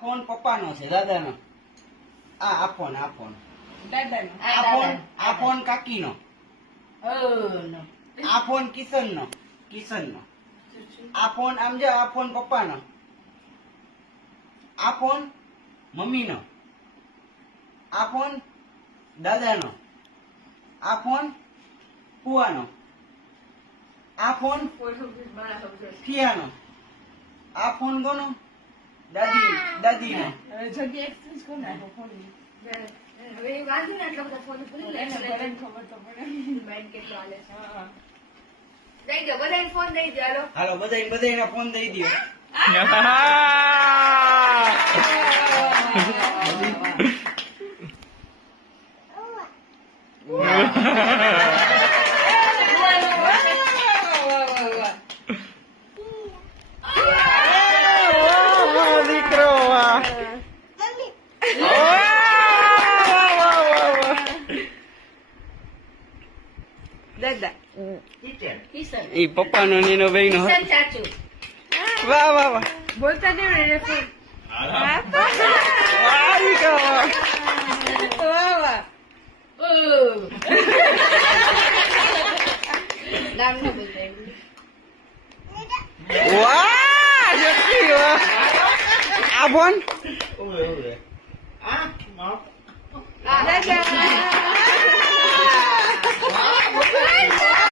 Phone પપ્પાનો છે દાદાનો. આ ફોન દાદાનો. આ ફોન કાકીનો. આ ફોન કિશનનો. આ ફોન આમ જો આ ફોન પપ્પાનો. આ ફોન મમ્મીનો. આ ફોન દાદાનો. આ ફોન ફુવાનો. આ ફોન ફિયાનો. આ ફોન કોનો? દાદીનો. જગ્યા એક્સચેન્જ કરી નાખો ફોનની. હવે વાંધો ને આટલો બધો ફોન ભૂલી લે ખબર તો પડે. માઇન્ડ કેટલો હાલે છે દઈ દો બધાને ફોન દઈ દો હાલો હાલો બધાને ફોન દઈ દો. દીકરો દાદા કિશન ઈ પપ્પાનો ને એનો ભાઈનો. કિશન ચાચુ વાહ વાહ વાહ બોલતા નહીં ને ફોન. વાહ દીકરો વાહ. વાહ વાહ. નામ ન બોલતા વાહ જતી વાહ. આ ફોન દાદા.